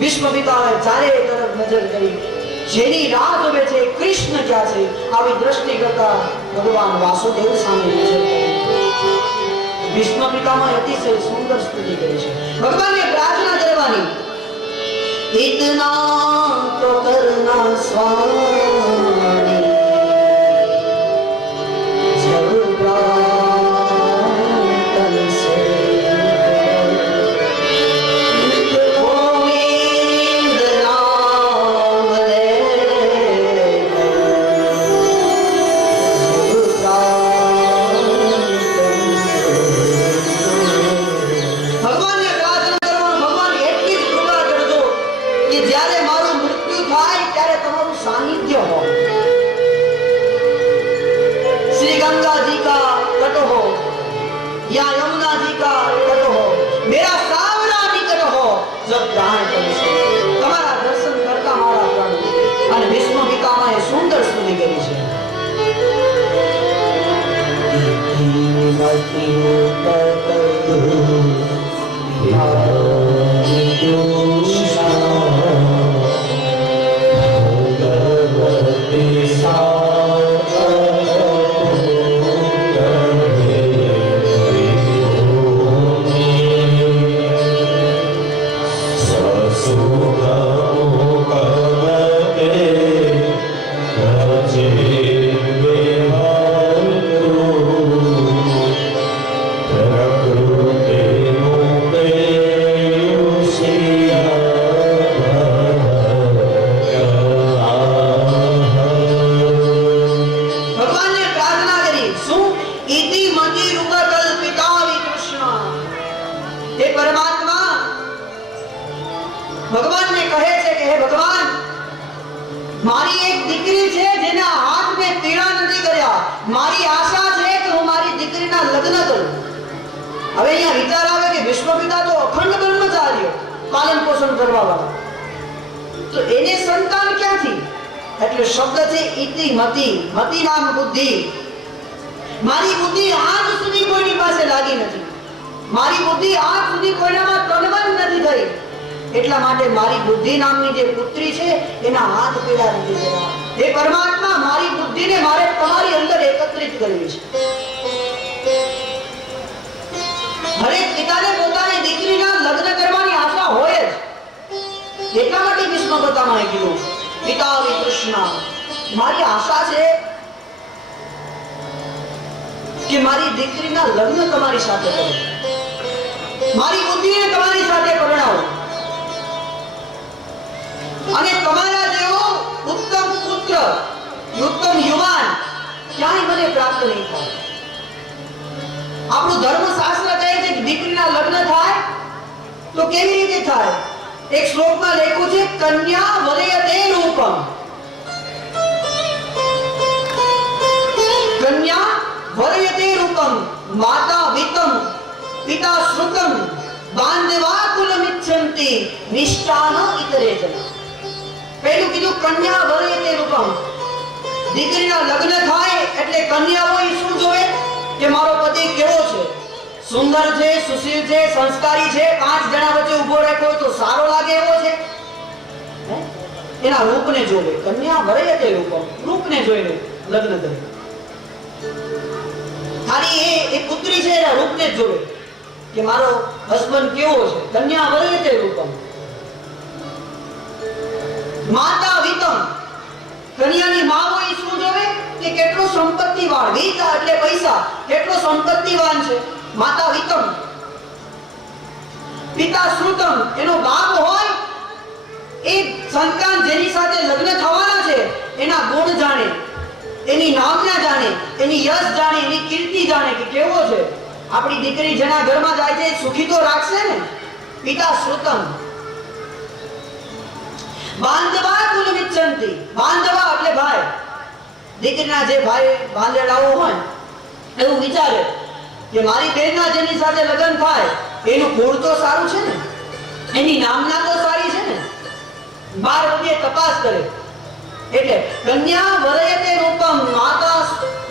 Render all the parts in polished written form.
વિશ્વ પિતાએ ચારે તરફ નજર કરી, જેની રાહ જોવે છે કૃષ્ણ ક્યાં છે, આવી દ્રષ્ટિ કરતા ભગવાન વાસુદેવ સામે નજર કરી. વિષ્ણુ પિતામાં અતિશય સુંદર સ્તુતિ કરી છે. ભગવાનને પ્રાર્થના કરવાની, ઇતના તો કરના સ્વામી જબ પ્રાર્થન સે ગોવિંદ નામ લે ભગવાનને પ્રાર્થના કરવાનું. ભગવાન એટલી જ કૃપા કરજો કે જ્યારે મારું મૃત્યુ થાય ત્યારે તમારું સાનિધ્ય હો. श्री गंगा जी का तट हो या यमुना जी का तट हो, मेरा सावरा निकट हो जब प्राण तलसे. તમારા દર્શન કરતા મારા પ્રાણ નીકળે. અને વિષ્ણુ પિતામહે સુંદર સ્તુતિ કરી છે. ભગવાનને પ્રાર્થના કરી શું? ઇતિ મતિ રૂપ કલ્પિતા વિકૃષ્ણ. હે પરમાત્મા, ભગવાનને કહે છે કે હે ભગવાન, મારી એક દીકરી છે જેના હાથ મેં પીડા નથી કર્યા. મારી આશા છે કે હું મારી દીકરીના લગ્ન કરું. હવે અહીંયા વિચાર આવે કે વિશ્વપિતા તો અખંડ બ્રહ્મચાર્ય, પાલન પોષણ કરવા વાળા, તો એને સંતાન ક્યાંથી? એટલે શબ્દ છે ઇતિ મતિ. મતિ નામ બુદ્ધિ. મારી બુદ્ધિ આજ સુધી કોઈની પાસે લાગી નથી. મારી બુદ્ધિ આજ સુધી કોઈનામાં તન્મન નથી થઈ. એટલા માટે મારી બુદ્ધિ નામની જે પુત્રી છે એના હાથ પીડા નથી થયા. હે પરમાત્મા, મારી બુદ્ધિને મારે તમારી અંદર એકત્રિત કરવી છે. હરેક પિતાને પોતાની દીકરીના લગ્ન કરવાની આશા હોય જ. એટલા માટે વિષ્ણુ પિતામહે કીધું, પિતા વિકૃષ્ણ, મારી આશા છે કે મારી દીકરીના લગ્ન તમારી સાથે કરું, મારી બુદ્ધિને તમારી સાથે પરણાવો, અને તમારા જેવો ઉત્તમ પુત્ર, ઉત્તમ યુવાન ક્યાંય મને પ્રાપ્ત નહીં થાય. આપણું ધર્મશાસ્ત્ર કહે છે કે દીકરીના લગ્ન થાય તો કેવી રીતે થાય? એક શ્લોકમાં લખ્યું છે, કન્યા વરયતે રૂપમ. કન્યા વરયતે રૂપમ માતા વિતમ પિતા શ્રુતમ બાંધવા કુલમિચ્છન્તિ નિષ્ઠાન ઇતરે જન. પહેલું કીધું કન્યા વરયતે રૂપમ. દીકરીના લગ્ન થાય એટલે કન્યાઓ શું જોવે કે મારો પતિ કેવો છે, સુંદર છે, સુશીલ છે, સંસ્કારી છે, 5 જણા વચ્ચે ઊભો રાખ્યો તો સારો લાગે એવો છે. એના રૂપને જોવે. કન્યા વરયતે રૂપમ, રૂપને જોઈને લગ્ન કરે. ખાલી એ પુત્રી છે એના રૂપને જ જોવે કે મારો હસબન્ડ કેવો છે. કન્યા વરયતે રૂપમ. માતા વિતમ. કન્યાની માં હોય શું જોવે કે કેટલો સંપત્તિવાન, વિત એટલે પૈસા, કેટલો સંપત્તિવાન છે. માતા વિતમ. પિતા શ્રુતમ. એનો બાપ હોય એ સંતાન જેની સાથે લગ્ન થવાના છે એના ગુણ જાણે, એની નામના જાણે, એની યશ જાણે, એની કીર્તિ જાણે કે કેવો છે. આપણી દીકરી જેના ઘરમાં જાય છે સુખી તો રાખશે ને. પિતા શ્રુતમ. બાંધવા કુલમિચ્છન્તિ. બાંધવા એટલે ભાઈ. દીકરીના જે ભાઈ બાંધેડાઓ હોય એવું વિચારે કે મારી બહેનના જેની સાથે લગ્ન થાય એનું કુળ તો સારું છે ને, એની નામના તો સારી છે ને. 12 વખતે તપાસ કરે. એટલે કન્યા વરયતે રૂપમ માતા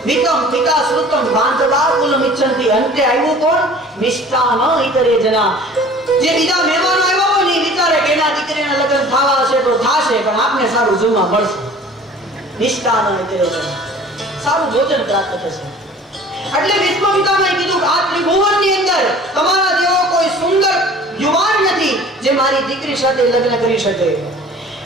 વિતમ પિતા શ્રુતમ બાંધવા કુલમિચ્છન્તિ. અંતે આવ્યું કોણ? નિષ્ઠાન ઇતરે જના. જે બીજા મહેમાનો આવ્યા હોય ને વિચારે કે એના દીકરીના ખાશે પણ આપને સારું જમવા મળશે, નિષ્ઠા ન કરે સારું ભોજન પ્રાપ્ત થશે. એટલે વિશ્વપિતામહે કીધું કે આ ત્રિભુવનની અંદર તમારા જેવો કોઈ સુંદર યુવાન નથી જે મારી દીકરી સાથે લગ્ન કરી શકે.